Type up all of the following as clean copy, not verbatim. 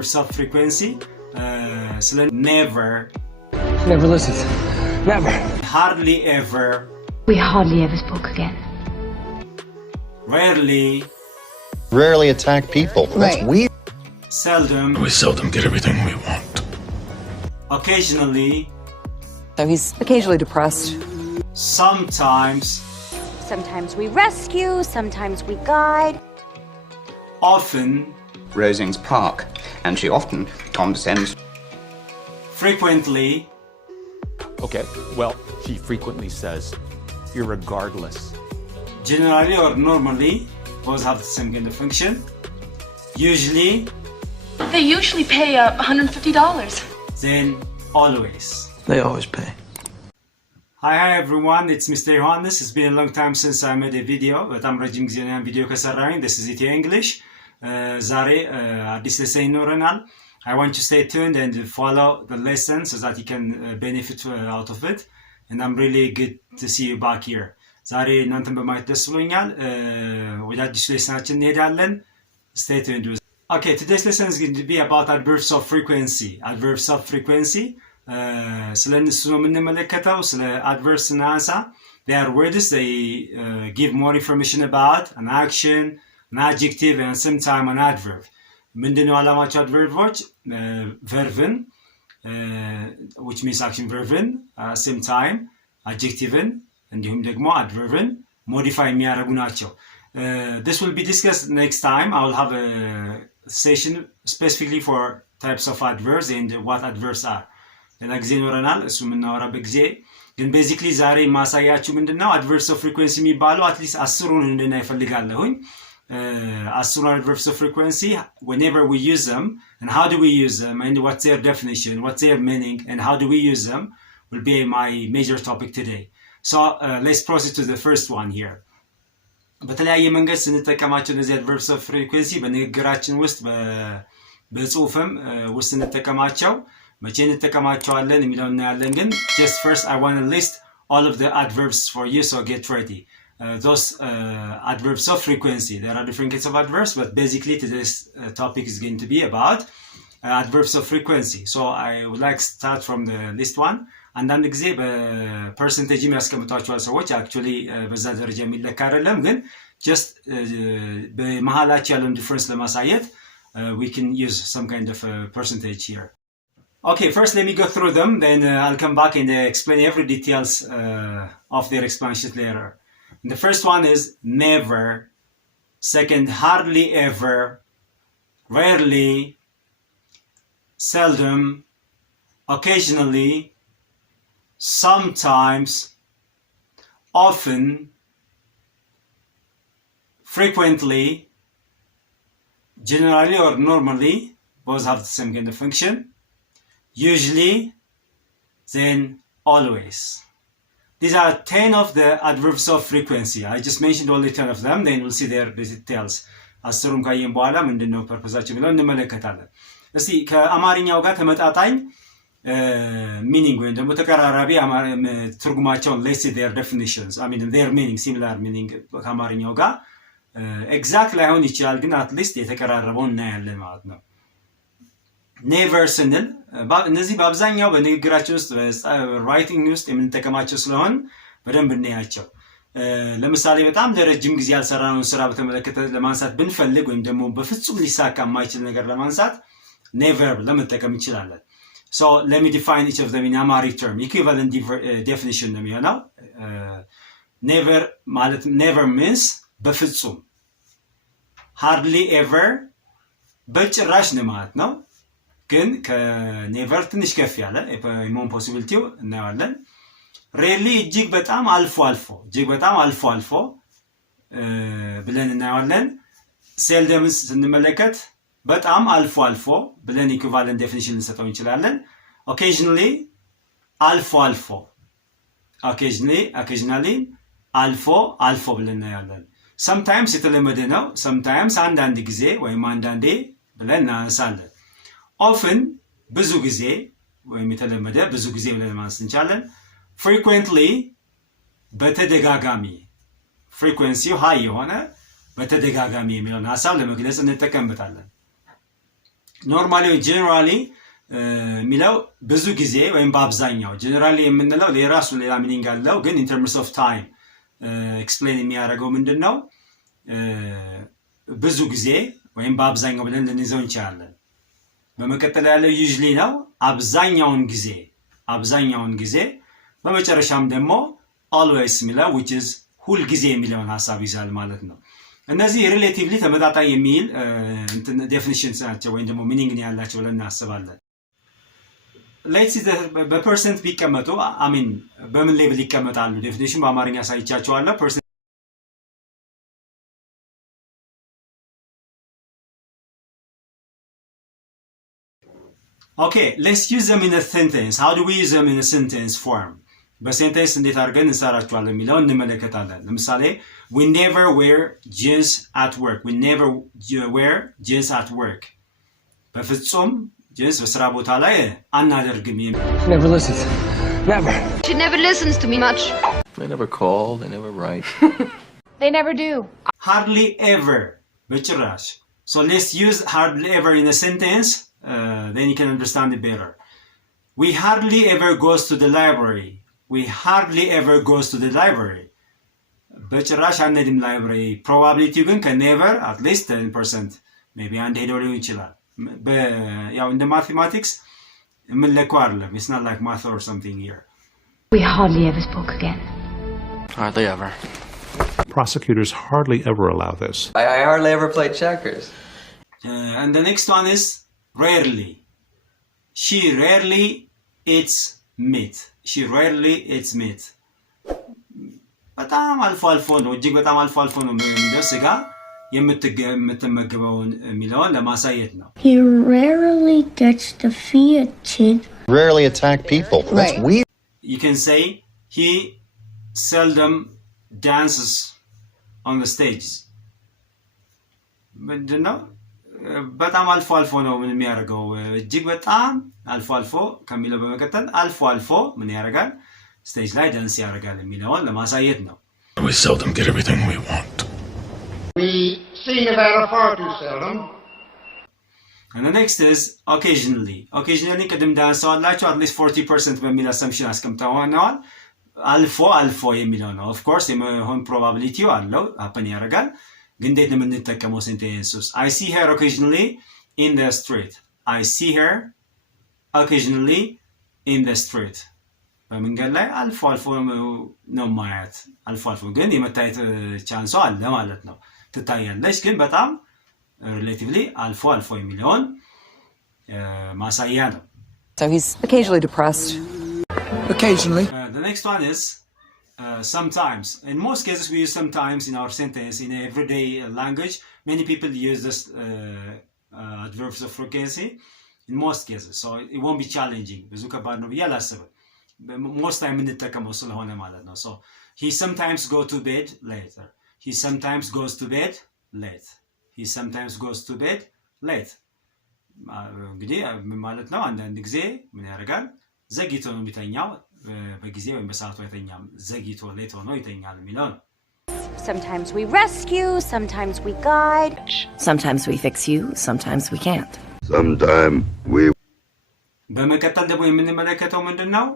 adverbs of frequency. Never. Never listens. Never. Hardly ever. We hardly ever spoke again. Rarely. Rarely attack people. That's weird. Seldom. We seldom get everything we want. Occasionally. So he's occasionally depressed. Sometimes. Sometimes we rescue, sometimes we guide. Often. Rosings Park, and she often condescends. Frequently. Okay, well, she frequently says, irregardless. Generally or normally, both have the same kind of function. Usually. They usually pay $150. Then always. They always pay. Hi everyone, it's Mr. Johannes. It's been a long time since I made a video. በጣም ረጅም ጊዜ ነው ቪዲዮ ከሰራሁኝ. This is Ethio English. ዛሬ አዲስ lesson ይኖረናል. I want you to stay tuned and follow the lesson so that you can benefit out of it. And I'm really good to see you back here. ዛሬ እናንተን በማየት ደስ ብሎኛል. ወደ አዲስ ሌሰናችን እንሄዳለን. Stay tuned. Okay, today's lesson is going to be about adverbs of frequency. Adverbs of frequency. ስለ እነሱ ነው የምንመለከተው። ስለ adverbs ስናነሳ they are words, they give more information about an action, an adjective, and sometimes an adverb. ምንድነው ዓላማቸው? adverbs verbን which means action verbን same time adjectivን እንዲሁም ደግሞ adverbን modify የሚያደርጉ ናቸው። This will be discussed next time. I will have a session specifically for types of adverbs and what adverbs are. ሌላ ጊዜ ይኖረናል እሱ የምናወራበት ጊዜ። ግን ቤዚክሊ ዛሬ ማሳያችሁ ምንድነው adverbs of frequency የሚባለው አትሊስት 10ሩን እንድናይ እፈልጋለሁኝ። 10 adverbs of frequency, whenever we use them and how do we use them and what's their definition, what's their meaning and how do we use them will be my major topic today. So let's proceed to the first one here. በተለያየ መንገድ ስንጠቀማቸው እነዚህ adverbs of frequency በንግግራችን ውስጥ በጽሁፍም ውስጥ እንጠቀማቸው መቼ እንጠቀማቸዋለን የሚለውን እናያለን። ግን just first I want to list all of the adverbs for you, so get ready. Those adverbs of frequency, there are different kinds of adverbs, but basically today's topic is going to be about adverbs of frequency. So I would like to start from the list one. አንዳንድ ጊዜ በፐርሰንቴጅ የሚያስቀምጧቸዋል ሰዎች actually በዛ ደረጃ የሚለካ አይደለም፣ ግን just በመሃላቸው ያለውን ዲፈረንስ ለማሳየት we can use some kind of percentage here. Okay, first let me go through them, then I'll come back and explain every details of their explanation later. And the first one is never, second hardly ever, rarely, seldom, occasionally, sometimes, often, frequently, generally or normally, both have the same kind of function. Usually, then always. These are 10 of the adverbs of frequency. I just mentioned only 10 of them, then we'll see their details. አስሩን ካየን በኋላ ምንድነው ፐርፐዛቸው ብለን እንመለከታለን። እስቲ ከአማርኛው ጋር ተመጣጣኝ ሚኒንግ ወይም ደግሞ ተቀራራቢ ትርጉማቸውን let's see their definitions. I mean their meaning, similar meaning ከአማርኛው ጋር ኤግዛክት ላይሆን ይችላል፣ ግን አትሊስት የተቀራረበውን እናያለን ማለት ነው። ኔቨር ስንል እነዚህ በአብዛኛው በንግግራችን ውስጥ ራይቲንግ ውስጥ የምንጠቀማቸው ስለሆን በደንብ እናያቸው። ለምሳሌ በጣም ለረጅም ጊዜ ያልሰራነውን ስራ በተመለከተ ለማንሳት ብንፈልግ ወይም ደግሞ በፍጹም ሊሳካ የማይችል ነገር ለማንሳት ኔቨር ለመጠቀም እንችላለን። So let me define each of them in Amharic term. Equivalent definition ነው የሚሆነው። never ማለት never means በፍጹም። hardly ever በጭራሽ ነው ማለት ነው። ግን ከኔቨር ትንሽ ከፍ ያለ ኢሞን ፖሲቢሊቲው እናያለን። ሬሊ እጅግ በጣም አልፎ አልፎ ብለን እናያለን። ሴልደም ስንመለከት በጣም አልፎ አልፎ ብለን ኢኩቫለንት ዴፊኒሽን ልንሰጠው እንችላለን። ኦኬዥናሊ አልፎ ብለን እናያለን። ሰምታይምስ የተለመደ ነው። ሰምታይምስ አንዳንድ ጊዜ ወይም አንዳንዴ ብለን እናነሳለን። ኦፍን ብዙ ጊዜ ወይም የተለመደ ብዙ ጊዜ ብለን ማንሳት እንችላለን። ፍሪኩዌንትሊ በተደጋጋሚ፣ ፍሪኩዌንሲው ሃይ የሆነ በተደጋጋሚ የሚለውን ሀሳብ ለመግለጽ እንጠቀምበታለን። ኖርማሊ ጀነራሊ የሚለው ብዙ ጊዜ ወይም በአብዛኛው ጀነራሊ የምንለው የራሱ ሌላ ሚኒንግ አለው ግን in terms of time ኤክስፕሌን የሚያደርገው ምንድነው ብዙ ጊዜ ወይም በአብዛኛው ብለን ልንይዘው እንችላለን በመቀጠል ያለው usually ነው አብዛኛውን ጊዜ በመጨረሻም ደግሞ always የሚለው which is ሁል ጊዜ የሚለውን ሐሳብ ይዛል ማለት ነው እነዚህ ሪሌቲቭሊ ተመጣጣኝ የሚል ዴፊኒሽንስ ናቸው ወይም ደግሞ ሚኒንግ ነው ያላቸው ብለን እናስባለን ሌትስ ሲ በፐርሰንት ቢቀመጡ አሚን በምን ሌቭል ይቀመጣሉ ዴፊኒሽን በአማርኛ ሳይቻቸዋለሁ ፐርሰንት Okay, let's use them in a sentence. How do we use them in a sentence form? በሴንቴንስ እንዴት አድርገን እንሰራቸዋለን የሚለውን እንመለከታለን ለምሳሌ we never wear jeans at work we never wear jeans at work በፍጹም ጂንስ በስራ ቦታ ላይ አናደርግም Never listens. Never. She never listens to me much. They never call. They never write. They never do. hardly ever በጭራሽ so let's use hardly ever in a sentence then you can understand it better we hardly ever goes to the library we hardly ever goes to the library በጭራሽ አንሄድም ላይብረሪ probability ግን ከnever at least 10% maybe አንድ ሄዶ ሊሆን ይችላል ያው እንደ mathematics የምንለካው አይደለም it's not like math or something here We hardly ever spoke again. Hardly ever. Prosecutors hardly ever allow this. I hardly ever play checkers. And the next one is rarely she rarely eats meat she rarely eats meat በጣም አልፎ አልፎ ነው እጅግ በጣም አልፎ አልፎ ነው እንደው ስጋ የምትመገበውን የሚለውን ለማሳየት ነው He rarely gets defeated. Rarely attack people. That's weird. You can say he seldom dances on the stage ምንድነው በጣም አልፎ አልፎ ነው ምን የሚያደርገው እጅግ በጣም አልፎ አልፎ ከሚለው በመቀጠል አልፎ አልፎ ምን ያደርጋል ስቴጅ ላይ ዳንስ ያደርጋል የሚለውን ለማሳየት ነው We seldom get everything we want. We see that far too seldom. And the next is occasionally. Occasionally ቅድም ዳንሰዋላችሁ at least 40% በሚል assumption አስቀምጠዋል አልፎ የሚለው ነው of course የመሆን probability አለው happen ያደርጋል ግን እንዴት ነው የምንጠቀመው ሴንቴንስ ውስጥ I see her occasionally in the street I see her occasionally in the street በመንገድ ላይ አልፎ አልፎ ነው ማያት አልፎ አልፎ ግን የመታየት ቻንሱ አለ ማለት ነው ትታያለች ግን በጣም relatively አልፎ አልፎ የሚለውን ማሳያ ነው So he's occasionally depressed. Occasionally. The next one is sometimes. In most cases, we use sometimes in our sentence in everyday language. Many people use this adverbs of frequency in most cases, so it won't be challenging. ብዙ ከባድ ነው ብዬ አላስብም most time የምንጠቀመው ስለሆነ ማለት ነው so he sometimes go to bed later he sometimes goes to bed late he sometimes goes to bed late እንግዲህ ማለት ነው አንዳንድ ጊዜ ምን ያደርጋል ዘግይቶ ነው የሚተኛው በጊዜ ወይም በሰዓቱ አይተኛም ዘግይቶ ሌት ሆኖ ይተኛል የሚለው ነው Sometimes we rescue, sometimes we guide. Sometimes we fix you, sometimes we can't. Sometimes we በመቀጠል ደግሞ የምንመለከተው ምንድነው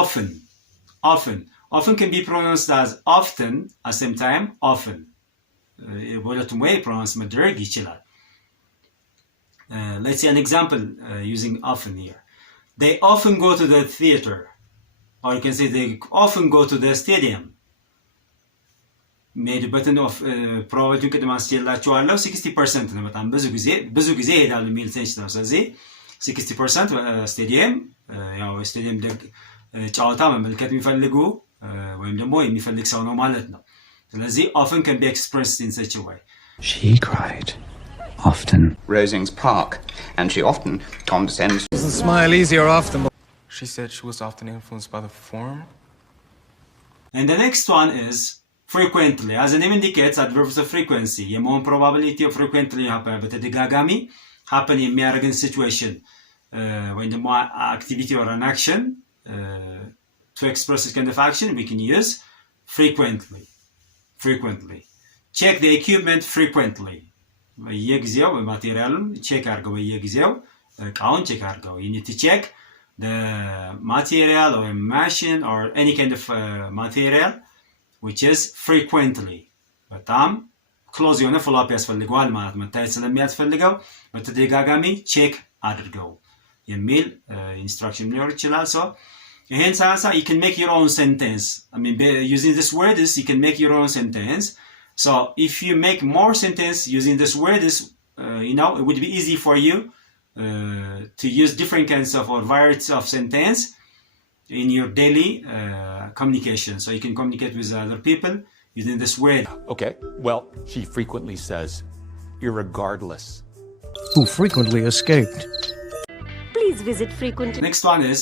often can be pronounced as often at the same time often በሁለቱም way pronounce መደረግ ይችላል let's see an example using often here they often go to the theater or you can say they often go to the stadium ሜድበትን ኦፍ ፕሮባቢሊቲውን ቅድም አስችላችኋለሁ 60% ነው በጣም ብዙ ጊዜ ይሄዳሉ የሚል ሴንስ ነው ስለዚህ 60% ስቴዲየም ያው ስቴዲየም ጨዋታ መመልከት የሚፈልጉ ወይም ደግሞ የሚፈልግ ሰው ነው ማለት ነው ስለዚህ often can be expressed in such a way She cried often. Rosings Park, and she often condescends. Doesn't smile easy or often. She said she was often influenced by the form. And the next one is frequently. As the name indicates, adverbs of frequency. የመሆን probability of frequently happen በተደጋጋሚ happen የሚያደርግን situation ወይም ደግሞ activity or an action to express this kind of action we can use frequently. Check the equipment frequently. በየጊዜው ማቴሪያሉን ቼክ አድርገው በየጊዜው እቃውን ቼክ አድርገው you need to check the material or machine or any kind of material which is frequently በጣም ክሎዝ የሆነ ፎሎ አፕ ያስፈልገዋል ማለት መታየት ስለሚያስፈልገው በተደጋጋሚ ቼክ አድርገው የሚል ኢንስትራክሽን ሊኖር ይችላል so ይሄን ሳንሳ you can make your own sentence I mean using this word is you can make your own sentence so if you make more sentence using this word is you know it would be easy for you to use different kinds of or varieties of sentence in your daily communication so you can communicate with other people using this word. Okay, well, she frequently says, irregardless. Who frequently escaped. Please visit frequently. Next one is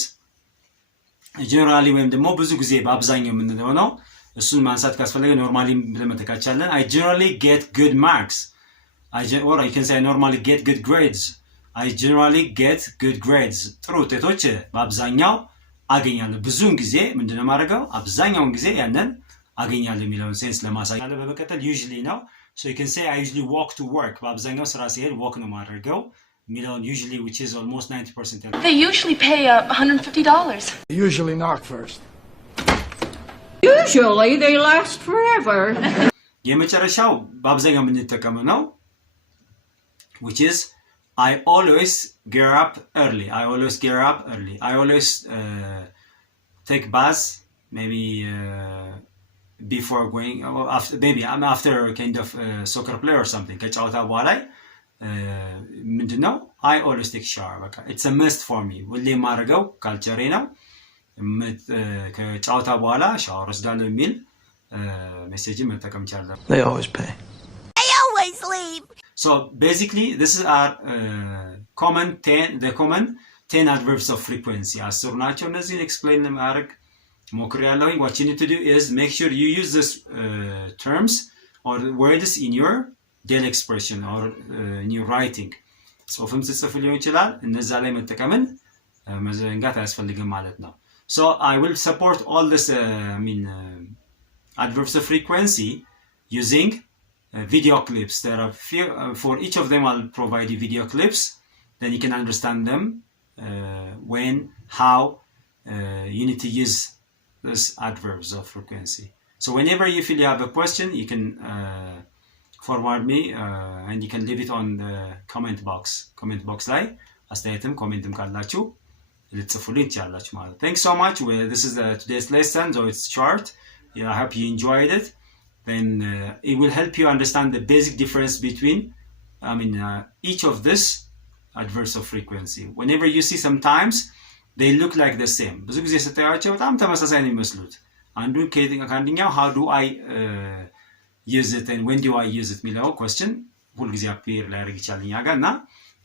generally ወይም ደግሞ ብዙ ጊዜ በአብዛኛው የምንለው ነው እሱን ማንሳት ካስፈለገ ኖርማሊ ለመተካቻለን I generally get good marks or I can say I normally get good grades I generally get good grades ጥሩ ውጤቶች በአብዛኛው አገኛለሁ ብዙውን ጊዜ ምንድነው ማድረገው አብዛኛውን ጊዜ ያንን አገኛለሁ የሚለውን ሴንስ ለማሳየት በመቀጠል usually ነው so you can say I usually walk to work በአብዛኛው ስራ ሲሄድ walk ነው ማድረገው የሚለውን usually which is almost 90% They usually pay $150. Usually not first. Usually they last forever. የመጨረሻው በአብዛኛው የምንጠቀመው ነው which is I always get up early I always get up early I always take bath maybe before going after maybe I'm after kind of soccer play or something ከጨዋታ በኋላ ምንድነው I always take shower በቃ it's a must for me ሁሌ ማድረገው ካልቸሬ ነው ከጨዋታ በኋላ ሻወር ወስዳለሁ የሚል ሜሴጅ መጠቀም ይቻላል They always pay. I always leave. So basically this is our common 10 adverbs of frequency አስሩ ናቸው እነዚህን ኤክስፕሌን ለማድረግ ሞክሬያለሁኝ what you need to do is make sure you use this terms or words in your daily expression or in your writing ጽሁፍም ጽፍ ሊሆን ይችላል እነዛ ላይ መጠቀምን መዘንጋት አያስፈልግም ማለት ነው so I will support all this adverbs of frequency using video clips there are few, for each of them I'll provide you video clips then you can understand them when how you need to use this adverbs of frequency so whenever you feel you have a question you can forward me and you can leave it on the comment box ላይ አስተያየትም ኮሜንትም ካላችሁ ልትጽፉልኝ ትችላላችሁ ማለት thanks so much this is today's lesson so it's short yeah, I hope you enjoyed it then it will help you understand the basic difference between each of this adverbs of frequency whenever you see sometimes they look like the same ብዙ ጊዜ ስታያቸው በጣም ተመሳሳይ ነው የሚመስሉት አንዱን ከአንደኛው how do I use it and when do I use it የሚለው question ሁሉ ጊዜ appear ሊያደርግ ይችላል እኛ ጋር እና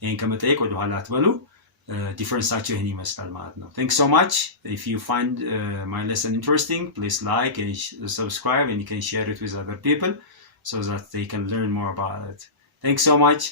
ይሄን ከመጠየቅ ወደ ኋላ አትበሉ ዲፈረንሳቸው ይሄን ይመስላል ማለት ነው thanks so much if you find my lesson interesting please like and subscribe and you can share it with other people so that they can learn more about it thanks so much